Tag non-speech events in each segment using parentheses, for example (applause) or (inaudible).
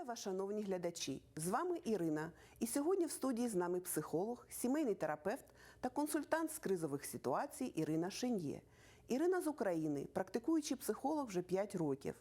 Вітаю вас, шановні глядачі! З вами Ірина. І сьогодні в студії з нами психолог, сімейний терапевт та консультант з кризових ситуацій Ірина Шеньє. Ірина з України, практикуючий психолог вже 5 років,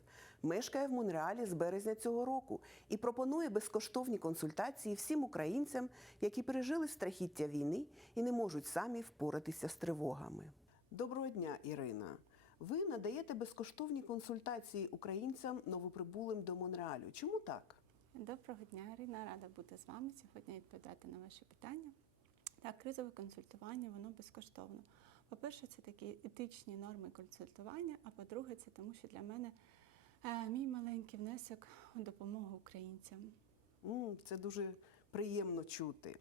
мешкає в Монреалі з березня цього року і пропонує безкоштовні консультації всім українцям, які пережили страхіття війни і не можуть самі впоратися з тривогами. Доброго дня, Ірина! Ви надаєте безкоштовні консультації українцям новоприбулим до Монреалю. Чому так? Доброго дня, Ірина. Рада бути з вами сьогодні відповідати на ваші питання. Так, кризове консультування воно безкоштовно. По-перше, це такі етичні норми консультування. А по-друге, це тому, що для мене е, мій маленький внесок у допомогу українцям. Це дуже приємно чути.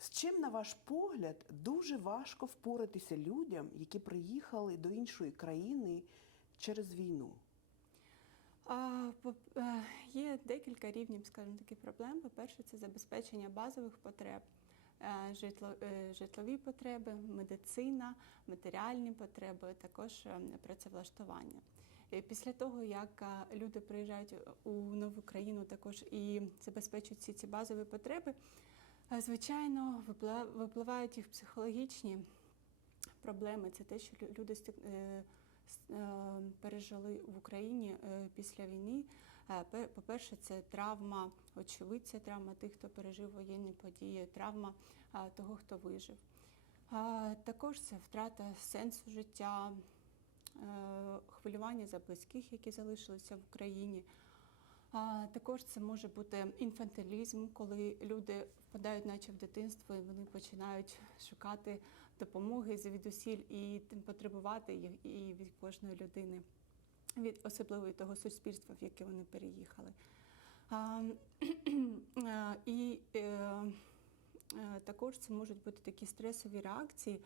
З чим, на ваш погляд, дуже важко впоратися людям, які приїхали до іншої країни через війну? А, е, Є декілька рівнів, скажімо, таких проблем. По-перше, це забезпечення базових потреб, е, е, житлові потреби, медицина, матеріальні потреби, також працевлаштування. Після того, як люди приїжджають у нову країну, також і забезпечують всі ці базові потреби, звичайно, випливають їх психологічні проблеми. Це те, що люди е, е, пережили в Україні е, після війни. По-перше, це травма очевидця, травма тих, хто пережив воєнні події, травма того, хто вижив. Також це втрата сенсу життя, хвилювання за близьких, які залишилися в Україні. А також це може бути інфантилізм, коли люди впадають, наче в дитинство, і вони починають шукати допомоги звідусіль і потребувати їх і від кожної людини, від особливо від того суспільства, в яке вони переїхали. А, (clears throat) і е, е, також це можуть бути такі стресові реакції,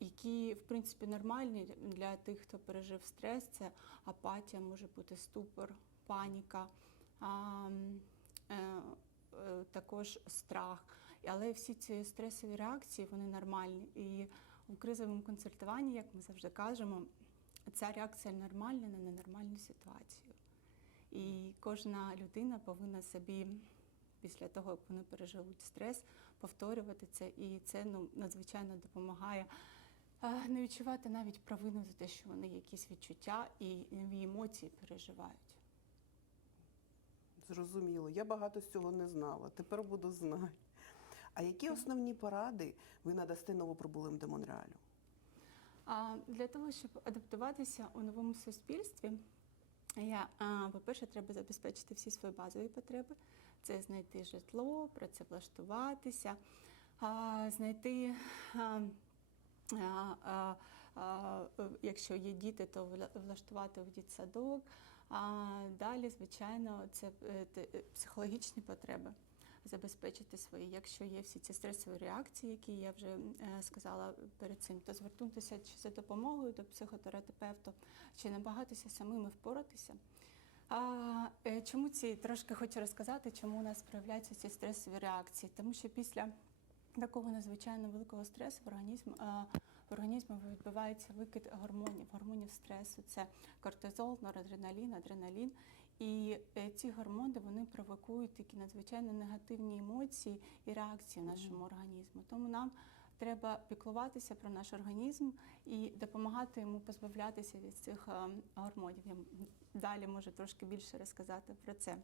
які в принципі нормальні для тих, хто пережив стрес. Це апатія, може бути ступор, паніка. е, е, Також страх, але всі ці стресові реакції вони нормальні. І в кризовому консультуванні, як ми завжди кажемо, ця реакція нормальна на ненормальну ситуацію. І кожна людина повинна собі після того, як вони переживуть стрес, повторювати це. І це ну, надзвичайно допомагає е, не відчувати навіть провину за те, що вони якісь відчуття і нові емоції переживають. Зрозуміло, я багато з цього не знала. Тепер буду знати. А які основні поради ви надасте новоприбулим до Монреалю? А для того, щоб адаптуватися у новому суспільстві, я, а, по-перше, треба забезпечити всі свої базові потреби. Це знайти житло, працевлаштуватися, знайти. Якщо є діти, то влаштувати в дітсадок. А далі, звичайно, це е, е, психологічні потреби забезпечити свої. Якщо є всі ці стресові реакції, які я вже е, сказала перед цим, то звернутися чи за допомогою до психотерапевта, чи намагатися самими впоратися. А, е, чому ці трошки хочу розказати, чому у нас проявляються ці стресові реакції? Тому що після такого надзвичайно великого стресу в організм в організмі відбувається викид гормонів, гормонів стресу. Це кортизол, норадреналін, адреналін. І е, ці гормони вони провокують такі надзвичайно негативні емоції і реакції в нашому організму. Тому нам треба піклуватися про наш організм і допомагати йому позбавлятися від цих е, гормонів. Я далі можу трошки більше розказати про це.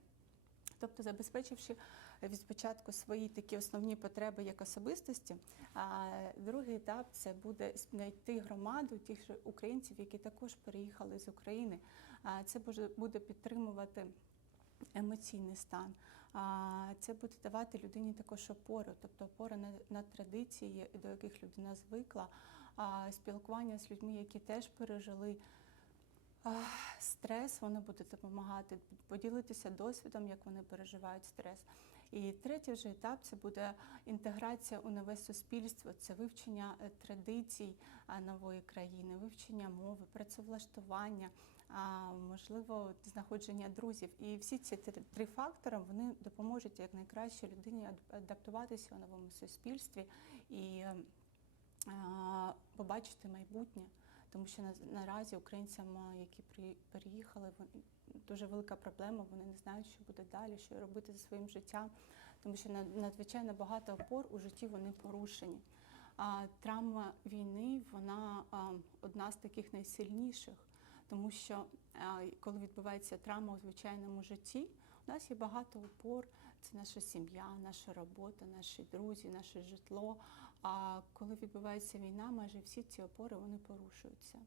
Тобто, забезпечивши від спочатку свої такі основні потреби як особистості, а другий етап це буде знайти громаду тих українців, які також переїхали з України. Це буде підтримувати. Емоційний стан, А, це буде давати людині також опору, тобто опора на, на традиції, до яких людина звикла, а, спілкування з людьми, які теж пережили Стрес воно буде допомагати поділитися досвідом, як вони переживають стрес. І третій вже етап це буде інтеграція у нове суспільство, це вивчення е, традицій нової країни, вивчення мови, працевлаштування, можливо, знаходження друзів. І всі ці три- фактори вони допоможуть якнайкраще людині ад- адаптуватися у новому суспільстві і побачити майбутнє. тому що на- наразі українцям, які переїхали, дуже велика проблема. Вони не знають, що буде далі, що робити зі своїм життям, тому що на- надзвичайно багато опор у житті вони порушені. А травма війни вона одна з таких найсильніших, тому що коли відбувається травма у звичайному житті, у нас є багато опор. Це наша сім'я, наша робота, наші друзі, наше житло. А коли відбувається війна, майже всі ці опори вони порушуються.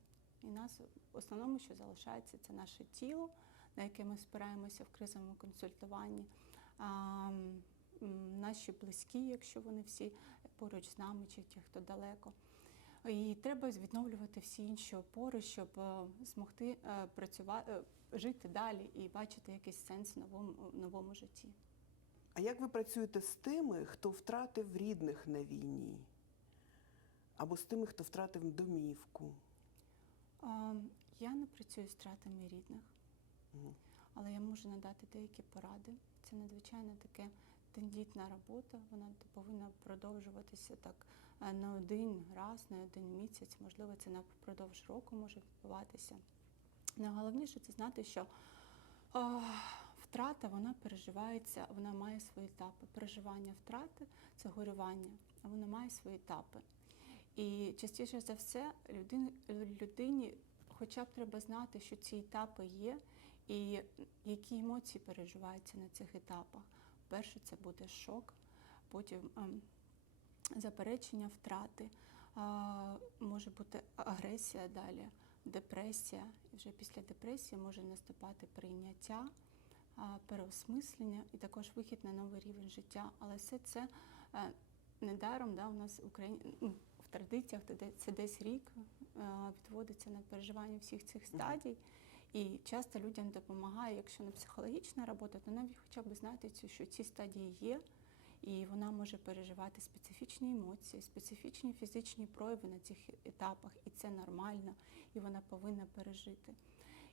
І нас в основному, що залишається, це наше тіло, на яке ми спираємося в кризовому консультуванні. Наші близькі, якщо вони всі поруч з нами, чи ті, хто далеко. І треба відновлювати всі інші опори, щоб е, змогти е, працювати, жити далі і бачити якийсь сенс в новому, новому житті. А як ви працюєте з тими, хто втратив рідних на війні? Або з тими, хто втратив домівку? Я не працюю з втратами рідних, але я можу надати деякі поради. Це надзвичайно таке тендітна робота. Вона повинна продовжуватися так е, не один раз, не один місяць. Можливо, це напродовж року може відбуватися. Найголовніше це знати, що а, втрата вона переживається, вона має свої етапи. Переживання втрати це горювання, а вона має свої етапи. І частіше за все людині, людині хоча б треба знати, що ці етапи є, і які емоції переживаються на цих етапах. Перше, це буде шок, потім ем, заперечення втрати, може бути агресія далі, депресія. І вже після депресії може наступати прийняття, переосмислення і також вихід на новий рівень життя. Але все це е, недаром да, у нас в Україні ну, в традиціях де- це десь рік е, відводиться на переживання всіх цих стадій. І часто людям допомагає, якщо не психологічна робота, то навіть хоча б знати, що ці стадії є, і вона може переживати специфічні емоції, специфічні фізичні прояви на цих етапах, і це нормально, і вона повинна пережити.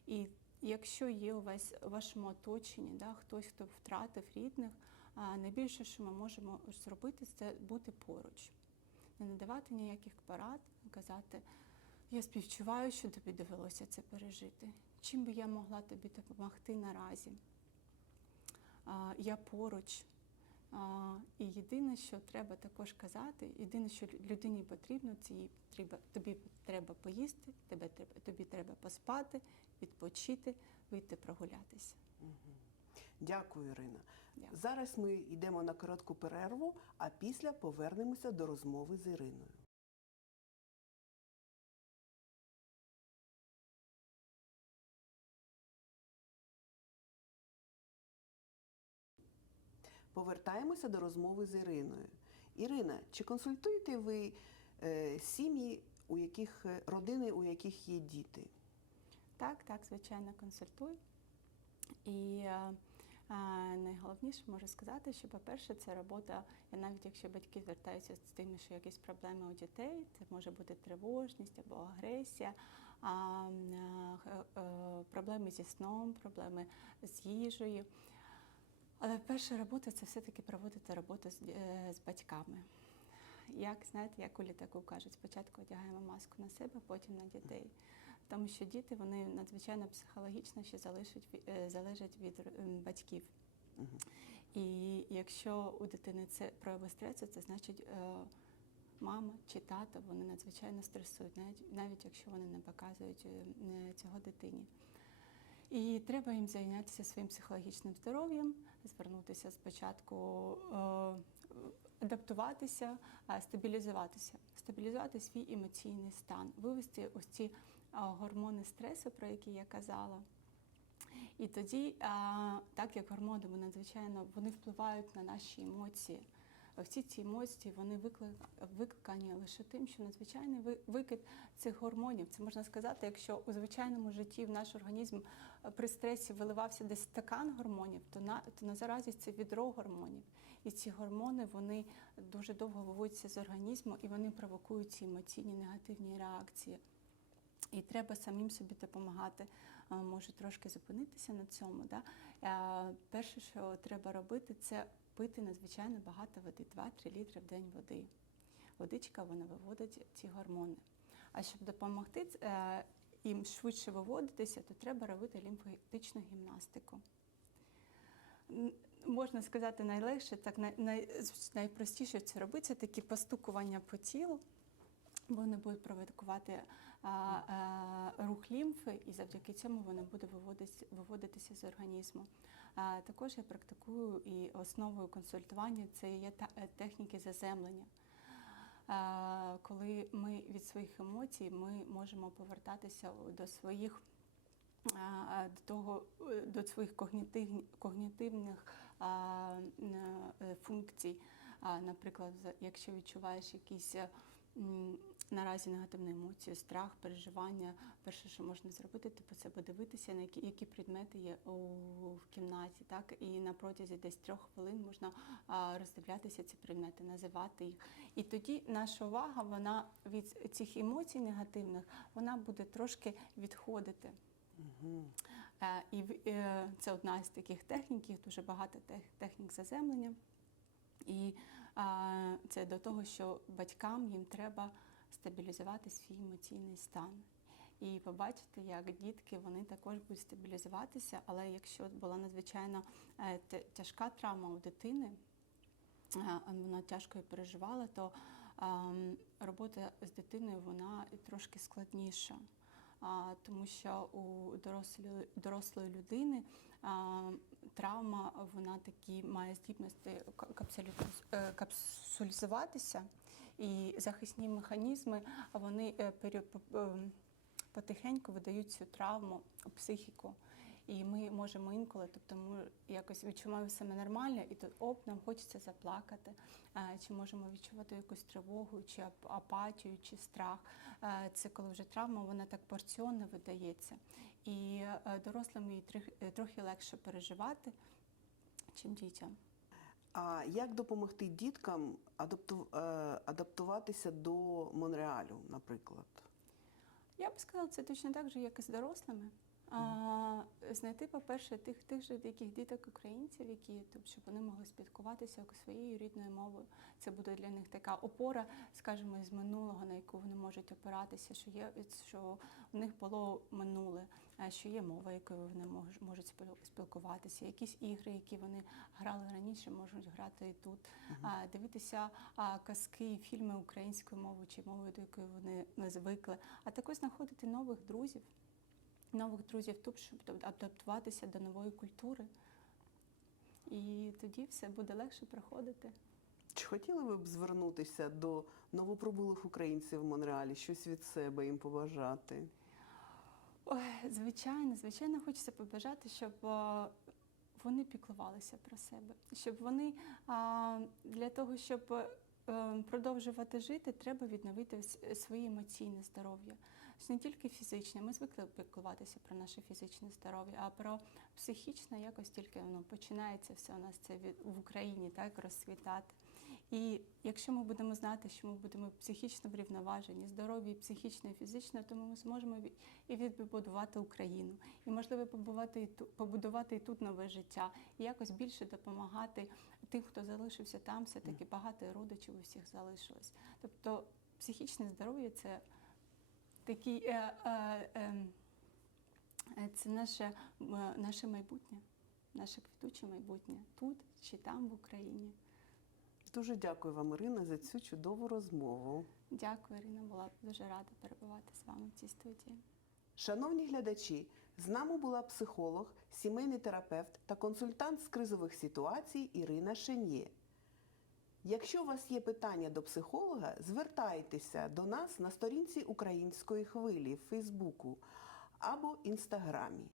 І якщо є у вас у вашому оточенні, да, хтось, хто втратив рідних, найбільше, що ми можемо зробити, це бути поруч, не надавати ніяких порад, казати. Я співчуваю, що тобі довелося це пережити. Чим би я могла тобі допомогти наразі? Я поруч. І єдине, що треба також казати, єдине, що людині потрібно, це їй треба, тобі треба поїсти, тебе треба, тобі треба поспати, відпочити, вийти прогулятися. Дякую, Ірина. Дякую. Зараз ми йдемо на коротку перерву, а після повернемося до розмови з Іриною. Повертаємося до розмови з Іриною. Ірина, чи консультуєте ви е, сім'ї, у яких е, родини, у яких є діти? Так, так, звичайно, консультую. І е, е, найголовніше можу сказати, що, по-перше, це робота, і навіть якщо батьки звертаються з тим, що якісь проблеми у дітей, це може бути тривожність або агресія, а, е, е, проблеми зі сном, проблеми з їжею. Але перша робота це все-таки проводити роботу з, е, з батьками. Як знаєте, як у літаку кажуть, спочатку одягаємо маску на себе, потім на дітей. Тому що діти вони надзвичайно психологічно ще залежать, е, залежать від м, батьків. І якщо у дитини це прояви стресу, це значить е, мама чи тато вони надзвичайно стресують, навіть, навіть якщо вони не показують е, е, цього дитині. І треба їм зайнятися своїм психологічним здоров'ям, звернутися спочатку, е, адаптуватися, стабілізуватися, стабілізувати свій емоційний стан, вивести ось ці гормони стресу, про які я казала. І тоді, так як гормони надзвичайно вони впливають на наші емоції. Всі ці емоції вони викликані лише тим, що надзвичайний викид цих гормонів. Це можна сказати, якщо у звичайному житті в наш організм е, при стресі виливався десь стакан гормонів, то на то на заразі це відро гормонів. І ці гормони вони дуже довго виводяться з організму і вони провокують ці емоційні негативні реакції. І треба самим собі допомагати. Може трошки зупинитися на цьому. Да? Е, Перше, що треба робити, це пити надзвичайно багато води, 2-3 літри в день води. Водичка вона виводить ці гормони. А щоб допомогти е, їм швидше виводитися, то треба робити лімфатичну гімнастику. Можна сказати, найлегше, так най, най, найпростіше це робити, це такі постукування по тілу. Вони будуть провокувати рух лімфи, і завдяки цьому вони будуть виводитися, з організму. Також я практикую і основою консультування це є е, техніки заземлення. Коли ми від своїх емоцій ми можемо повертатися до своїх до того е, до своїх когнітивних, когнітивних е, функцій. Наприклад, якщо відчуваєш якісь е, наразі негативні емоції, страх, переживання, перше, що можна зробити, типу це подивитися, на які, які предмети є у, в кімнаті, так і на протязі десь трьох хвилин можна а, роздивлятися ці предмети, називати їх. І тоді наша увага, вона від цих емоцій негативних, вона буде трошки відходити. Е, І е, це одна з таких технік, їх дуже багато тех- технік заземлення. І це до того, що батькам їм треба стабілізувати свій емоційний стан. І побачити, як дітки вони також будуть стабілізуватися, але якщо була надзвичайно е, тяжка травма у дитини, е, вона тяжко її переживала, то ем, робота з дитиною вона трошки складніша. Тому що у дорослої, дорослої людини травма вона такі має здібності ка- е, капсулізуватися, і захисні механізми вони е, ем, потихеньку видають цю травму психіку. І ми можемо інколи, тобто ми якось відчуваємо себе нормально, і тут оп, нам хочеться заплакати, Е, чи можемо відчувати якусь тривогу, чи апатію, чи страх. Е, Це коли вже травма, вона так порціонно видається. І дорослим її трохи легше переживати, чим дітям. А як допомогти діткам адапту... е, адаптуватися до Монреалю, наприклад? Я б сказала, це точно так же, як і з дорослими. А, знайти, по-перше, тих, тих же яких діток українців, які тут, щоб вони могли спілкуватися своєю рідною мовою. Це буде для них така опора, скажімо, з минулого, на яку вони можуть опиратися, що є що в них було минуле, що є мова, якою вони мож- можуть спіл- спілкуватися, якісь ігри, які вони грали раніше, можуть грати і тут. А, дивитися а, казки і фільми українською мовою чи мовою, до якої вони не звикли, а також знаходити нових друзів нових друзів тут, щоб тобто, адаптуватися до нової культури. І тоді все буде легше проходити. Чи хотіли ви б звернутися до новоприбулих українців в Монреалі, щось від себе їм побажати? Ой, звичайно, звичайно, хочеться побажати, щоб вони піклувалися про себе, щоб вони для того, щоб е, продовжувати жити, треба відновити своє емоційне здоров'я. Ж Не тільки фізичне, ми звикли піклуватися про наше фізичне здоров'я, а про психічне якось тільки воно починається все у нас це від, в Україні, так розцвітати. І якщо ми будемо знати, що ми будемо психічно врівноважені, здорові психічно, і фізично, то ми зможемо і відбудувати Україну, і можливо побувати і тут, побудувати і тут нове життя, і якось більше допомагати тим, хто залишився там, все таки багато родичів у всіх залишилось. Тобто психічне здоров'я це такий е, е, ем, е, це наше, м, наше майбутнє, наше квітуче майбутнє тут чи там в Україні. Дуже дякую вам, Ірина, за цю чудову розмову. Дякую, Ірина. Була дуже рада перебувати з вами в цій студії. Шановні глядачі, з нами була психолог, сімейний терапевт та консультант з кризових ситуацій Ірина Шенє. Якщо у вас є питання до психолога, звертайтеся до нас на сторінці Української хвилі в Фейсбуку або Інстаграмі.